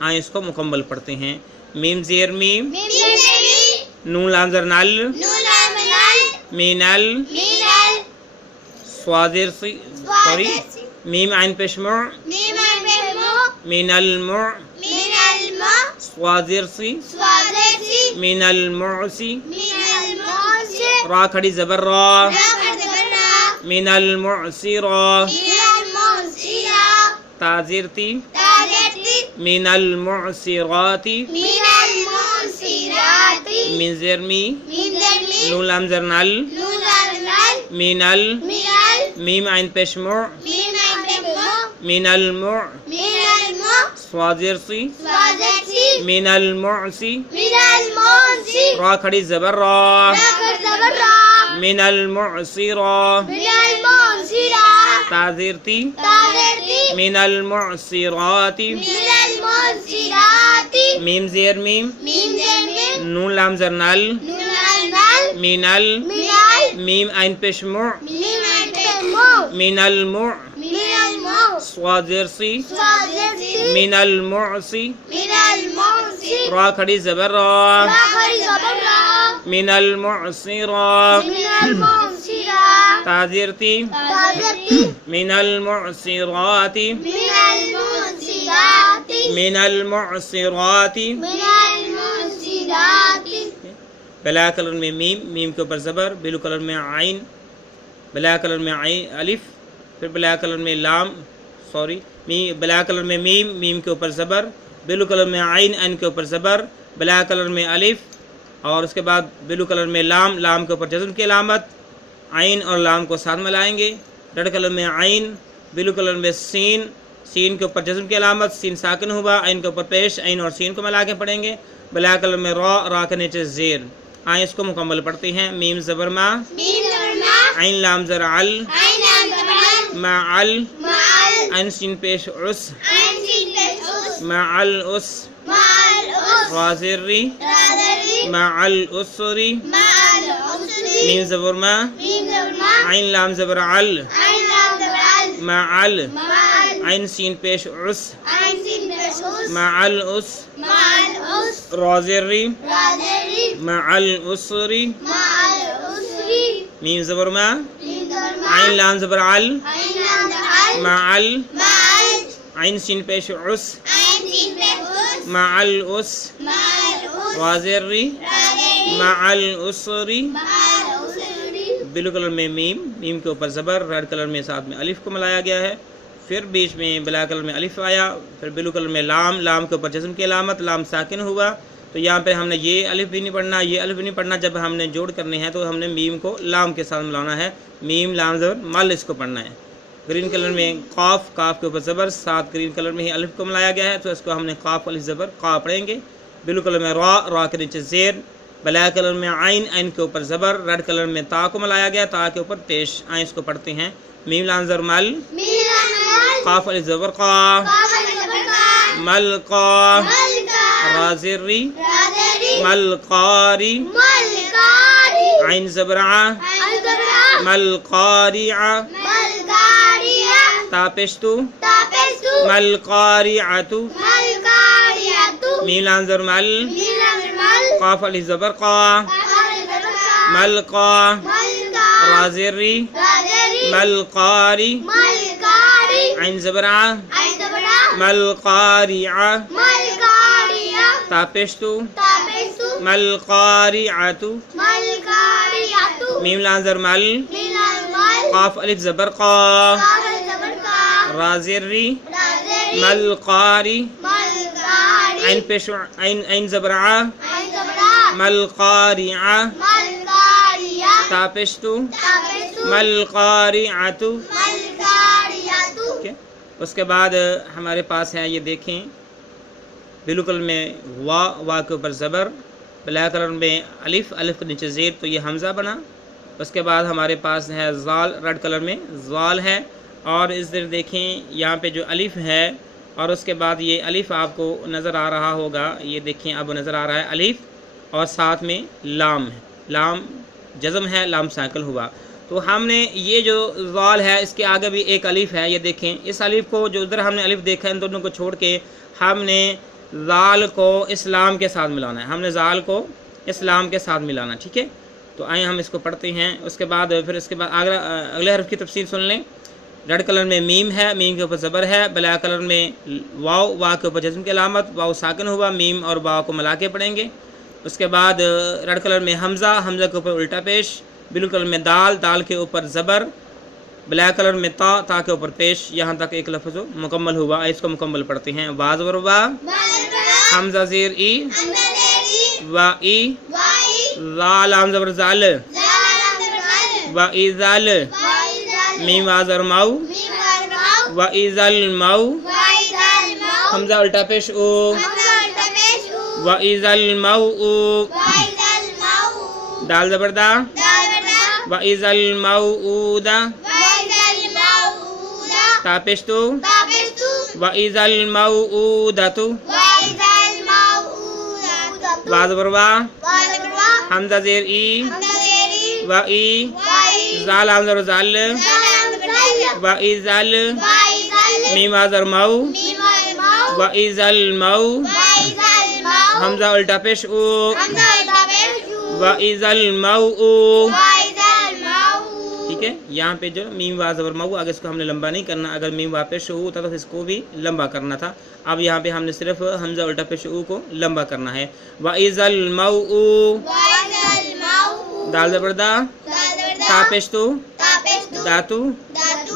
آئیں اس کو مکمل پڑھتے ہیں۔ میم زیر میم، میم زیر میم، نون لام زر نل، نون لام نل، مینل، مینل، سوازر سی سوری، میم عین پیش مع، میم عین پیش مع، مینل مع، مینل مع، سوازر سی، سوازر سی، مینل معسی، مینل معسی، را کھڑی زبر را، را کھڑی زبر را، مینل معسرا، مینل معسرا، تازر تی، تازر تی، مینل معسراتی، مینل معسراتی، مین زیر می، میم زیر میم، نون لام زر نل، نون لام نل، مینل، مینل، میم عین پیش مع، میم عین پیش مع، مینل مع، مینل مع، سوازر سی، سوازر سی، مینل معسی، مینل معسی، را کھڑی زبر را، را کھڑی زبر را، مینل معسرا، مینل معسرا، تازر تی، تازر تی، مینل معسراتی، مینل معسراتی، میم زیر میم، میم زیر میم، نون لام زر نل، نون لام نل، مینل، مینل، میم عین پیش مع، میم عین پیش مع، مینل مع، مینل مع، سوازر سی، سوازر سی، مینل معسی، مینل معسی، را کھڑی زبر را، را کھڑی زبر را، مینل معسرا، مینل معسرا، تازر تی، تازر تی، مینل معسراتی، مینل معسراتی، مینل معسراتی، مینل معسراتی، بلیک کلر میں میم، میم کے اوپر زبر، بلو کلر میں عین، بلیک کلر میں عین الف، پھر بلیک کلر میں لام سوری بلیک کلر میں میم، میم کے اوپر زبر، بلو کلر میں عین، عین کے اوپر زبر، بلیک کلر میں الف، اور اس کے بعد بلو کلر میں لام، لام کے اوپر جزم کی علامت، عین اور لام کو ساتھ ملائیں گے، ریڈ کلر میں عین، بلو کلر میں سین، سین کے اوپر جزم کی علامت، سین ساکن ہوا، عین کے اوپر پیش، عین اور سین کو ملا کے پڑھیں گے، بلیک کلر میں را، را کے نیچے زیر۔ آئیں اس کو مکمل پڑھتے ہیں۔ میم زبر ما، میم زبر ما، عین لام زر عل، عین لام زبر عل، معل، معل، عین سین پیش عس، عین سین پیش عس، معل اس، معل عس، را زر ری، را زر ری، معل اسری، معل عسری، میم زبر ما، میم زبر ما، عین لام زبر عل، عین لام زبر عل، معل، معل، عین سین پیش عس، عین سین پیش عس، معل اس، معل عس، را زر ری، را زر ری، معل اسری، معل عسری، میم زبر ما، میم زبر ما، عین لام زبر عل، عین لام زبر عل، معل، معل، عین سین پیش عس، عین سین پیش عس، معل اس، معل عس، را زر ری، را زر ری، معل اسری، معل عسری، بلو کلر میں میم، میم کے اوپر زبر، ریڈ کلر میں ساتھ میں الف کو ملایا گیا ہے، پھر بیچ میں بلیک کلر میں الف آیا، پھر بلو کلر میں لام، لام کے اوپر جزم کی علامت، لام ساکن ہوا، تو یہاں پہ ہم نے یہ الف بھی نہیں پڑھنا، یہ الف بھی نہیں پڑھنا، جب ہم نے جوڑ کرنے ہیں تو ہم نے میم کو لام کے ساتھ ملانا ہے، میم لام زبر مل اس کو پڑھنا ہے۔ گرین کلر میں قاف، کاف کے اوپر زبر، ساتھ گرین کلر میں ہی الف کو ملایا گیا ہے، تو اس کو ہم نے قاف الف زبر قا پڑھیں گے۔ بلو کلر میں را، را کے نیچے زیر، بلیک کلر میں عین، عین کے اوپر زبر، ریڈ کلر میں تا کو ملایا گیا، تا کے اوپر پیش، آئیں اس کو پڑھتے ہیں۔ میم لام زبر مل، میم لام مل، قاف الف زبر قا، قاف الف زبر قا، مل قا، مل قا، را زر ری، را زر ری، مل قاری، مل قاری، عین زبر ع، عین زبر ع، مل قارع، مل قاریہ، تا پیش تو، تاپستو، مل قارعتو، مل قاریاتو، میم لام زبر مل، میم لام مل، قاف الف زبر قا، قاف الف زبر قا، مل قا، مل قا، را زر ری، را زر ری، مل قاری، مل قاری، عین زبر ع، عین زبر ع، مل قارع، مل قاریہ، تا پیش تو، تاپستو، مل قارعتو، مل قاریاتو، میم لام زبر مل، میم لام مل، قاف الف زبر قا، قاف الف زبر قا، را زر ری، را زر ری، مل قاری، مل قاری، عین پیش عین زبر ع، عین زبر ع، مل قارع، مل قاریہ، تا پیش تو، تاپستو، مل قارعتو۔ مل قاریاتو، ٹھیک ہے، اس کے بعد ہمارے پاس ہے، یہ دیکھیں بلو کلر میں وا، وا کے اوپر زبر، بلیک کلر میں الف، الف کے نیچے زیر، تو یہ حمزہ بنا۔ اس کے بعد ہمارے پاس ہے زال، ریڈ کلر میں زال ہے، اور اس طرح دیکھیں یہاں پہ جو الف ہے، اور اس کے بعد یہ الف آپ کو نظر آ رہا ہوگا، یہ دیکھیں اب نظر آ رہا ہے الف، اور ساتھ میں لام ہے، لام جزم ہے، لام ساکن ہوا، تو ہم نے یہ جو زال ہے اس کے آگے بھی ایک الف ہے، یہ دیکھیں اس الف کو جو ادھر ہم نے الف دیکھا ہے، ان دونوں کو چھوڑ کے ہم نے زال کو اسلام کے ساتھ ملانا ہے، ہم نے زال کو اسلام کے ساتھ ملانا، ٹھیک ہے۔ تو آئیں ہم اس کو پڑھتے ہیں، اس کے بعد اگلے حرف کی تفصیل سن لیں۔ ریڈ کلر میں میم ہے، میم کے اوپر زبر ہے، بلیک کلر میں واو، واو کے اوپر جزم کی علامت، واو ساکن ہوا، میم اور واو کو ملا کے پڑھیں گے۔ اس کے بعد ریڈ کلر میں حمزہ، حمزہ کے اوپر الٹا پیش، بلو کلر میں دال، دال کے اوپر زبر، بلیک کلر میں تا، تا کے اوپر پیش۔ یہاں تک ایک لفظ مکمل ہوا، اس کو مکمل پڑھتے ہیں۔ وا زبر وا، حمزہ زیر ای، وا ای، زال لام زبر زال، وا ای زال، میم وا زبر ماؤ، وا ای زال ماؤ، حمزہ الٹا پیش او، وا ای زال ماؤ او، دال زبر دا، وا ای زال ماؤ او دا، تا پیش تو، وا ای زال ماؤ او دا تو، وا زبر وا، حمزہ زیر ای، وا ای، زال لام زبر زال، وا ای زال، میم وا زبر ماؤ، وا ای زال ماؤ، حمزہ الٹا پیش او، وا ای زال ماؤ او، ٹھیک ہے۔ یہاں پہ جو میم وا زبر ماؤ، اگر اس کو ہم نے لمبا نہیں کرنا، اگر میم وا پیش او تھا تو اس کو بھی لمبا کرنا تھا۔ اب یہاں پہ ہم نے صرف حمزہ الٹا پیش او کو لمبا کرنا ہے۔ وا ای زال ماؤ او، دال زبر دا، تا پیش تو، داتو،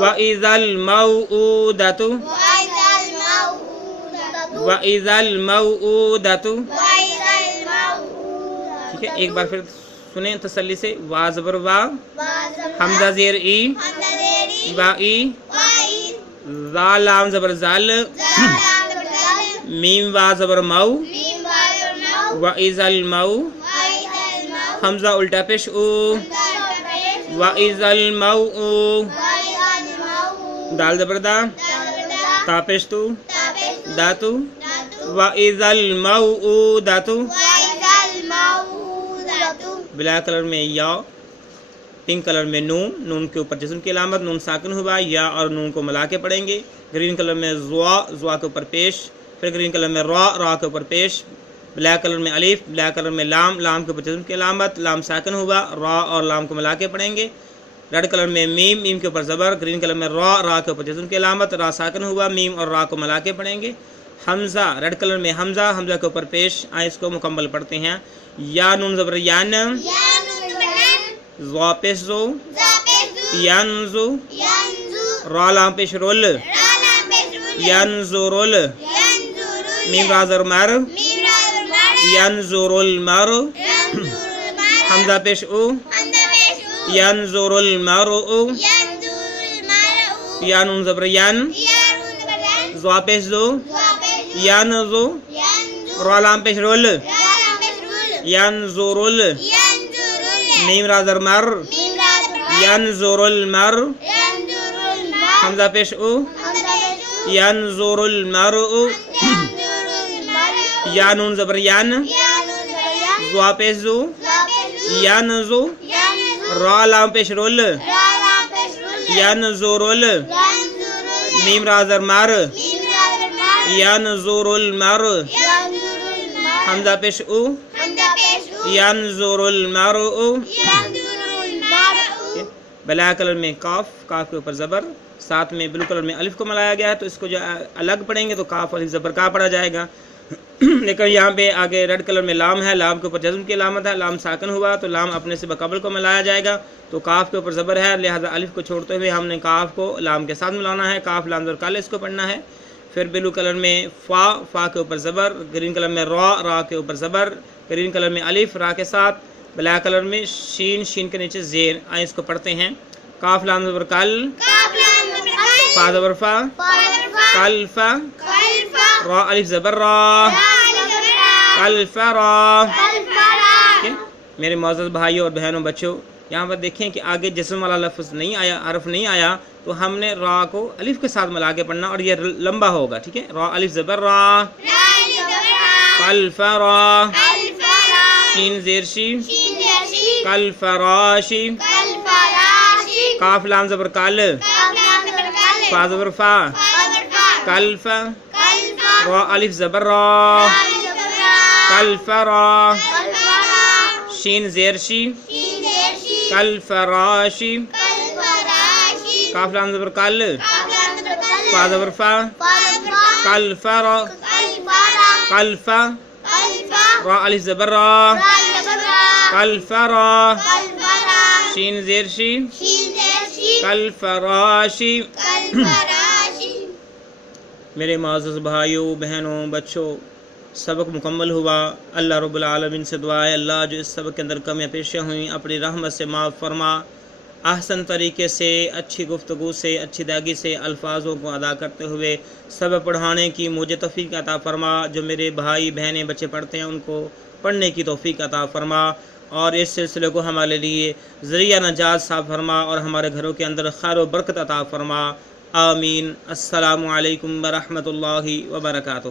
وا ای زال ماؤ او داتو، وا ای زال ماؤ او داتو، ٹھیک ہے۔ ایک بار پھر سنیں تسلی سے۔ وا زبر وا، حمزہ زیر ای، وا ای، زال لام زبر زال، میم وا زبر ماؤ، وا ای زال ماؤ، حمزہ الٹا پیش او، وا ای زال ماؤ او، دال زبر دا، تا پیش تو، داتو، وا ای زال ماؤ او داتو، بلیک کلر میں یا، پنک کلر میں نون، نون کے اوپر جسم کی علامت، نون ساکن ہوا، یا اور نون کو ملا کے پڑھیں گے۔ گرین کلر میں زوا، زوا کے اوپر پیش، پھر گرین کلر میں را، را کے اوپر پیش، بلیک کلر میں الف، بلیک کلر میں لام، لام کے اوپر جسم کی علامت، لام ساکن ہوا، را اور لام کو ملا کے پڑھیں گے۔ ریڈ کلر میں میم، میم کے اوپر زبر، گرین کلر میں را، را کے اوپر جسم کی علامت، را ساکن ہوا، میم اور را کو ملا کے پڑھیں گے۔ حمزہ، ریڈ کلر میں حمزہ، حمزہ کے اوپر پیش، آئیں اس کو مکمل پڑھتے ہیں۔ یا نون زبر یان، زوا پیش زو، ینزو، را لام پیش رول، ینزورول، میم را زر مر، ینزورل مر، حمزہ پیش او، ینزورل مر او، یا نون زبر یان، زوا پیش زو، ینزو، را لام پیش رول، ینزورل، میم را زر مر، ینزورل مر، حمزہ پیش او، ینزورل مر او، یا نون زبر یان، زوا پیش زو، ینزو، را لام پیش رول، ینزورل، میم را زر مر، ینزورل مر، حمزہ پیش او، ینزورل مر او۔ بلیک کلر میں کاف، کاف کے اوپر زبر، ساتھ میں بلو کلر میں الف کو ملایا گیا ہے، تو اس کو جو الگ پڑھیں گے تو کاف الف زبر کا پڑھا جائے گا۔ لیکن یہاں پہ آگے ریڈ کلر میں لام ہے، لام کے اوپر جزم کی علامت ہے، لام ساکن ہوا تو لام اپنے سے بقبل کو ملایا جائے گا، تو کاف کے اوپر زبر ہے، لہذا الف کو چھوڑتے ہوئے ہم نے کاف کو لام کے ساتھ ملانا ہے، کاف لام زبر کال اس کو پڑھنا ہے۔ پھر بلو کلر میں فا، فا کے اوپر زبر، گرین کلر میں را، را کے اوپر زبر، گرین کلر میں الف را کے ساتھ، بلیک کلر میں شین، شین کے نیچے زیر، آئیں اس کو پڑھتے ہیں۔ کاف لام زبر کل، فا زبر فا، کل فا، را الف زبر را، کل فا را۔ میرے معزز بھائیوں اور بہنوں بچوں، یہاں پر دیکھیں کہ آگے جسم والا لفظ نہیں آیا، حرف نہیں آیا، تو ہم نے را کو الف کے ساتھ ملا کے پڑھنا اور یہ لمبا ہوگا، ٹھیک ہے۔ را الف زبر را، کل فا را، شین زیر شی، کل فراشی، کاف لام زبر کل، فا زبر فا، کل فا، را الف زبر را الف زبر را کالفرا کالفرا شین زیر شی شین زیر شی کالفراشی کالفراشی کاف لام زبر کل کاف لام زبر کل فا زبر فا فا زبر فا کالفرا کالفرا کالفا کالفا را الف زبر را را الف زبر را کالفرا کالفرا شین زیر شی شین زیر شی کالفراشی کالفراشی میرے معزز بھائیوں بہنوں بچوں سبق مکمل ہوا۔ اللہ رب العالمین سے دعا ہے اللہ جو اس سبق کے اندر کمیاں پیشیاں ہوئیں اپنی رحمت سے معاف فرما، احسن طریقے سے اچھی گفتگو سے اچھی ادائیگی سے الفاظوں کو ادا کرتے ہوئے سبق پڑھانے کی مجھے توفیق عطا فرما، جو میرے بھائی بہنیں بچے پڑھتے ہیں ان کو پڑھنے کی توفیق عطا فرما، اور اس سلسلے کو ہمارے لیے ذریعہ نجات صاحب فرما اور ہمارے گھروں کے اندر خیر و برکت عطا فرما، آمین۔ السلام علیکم ورحمۃ اللہ وبرکاتہ۔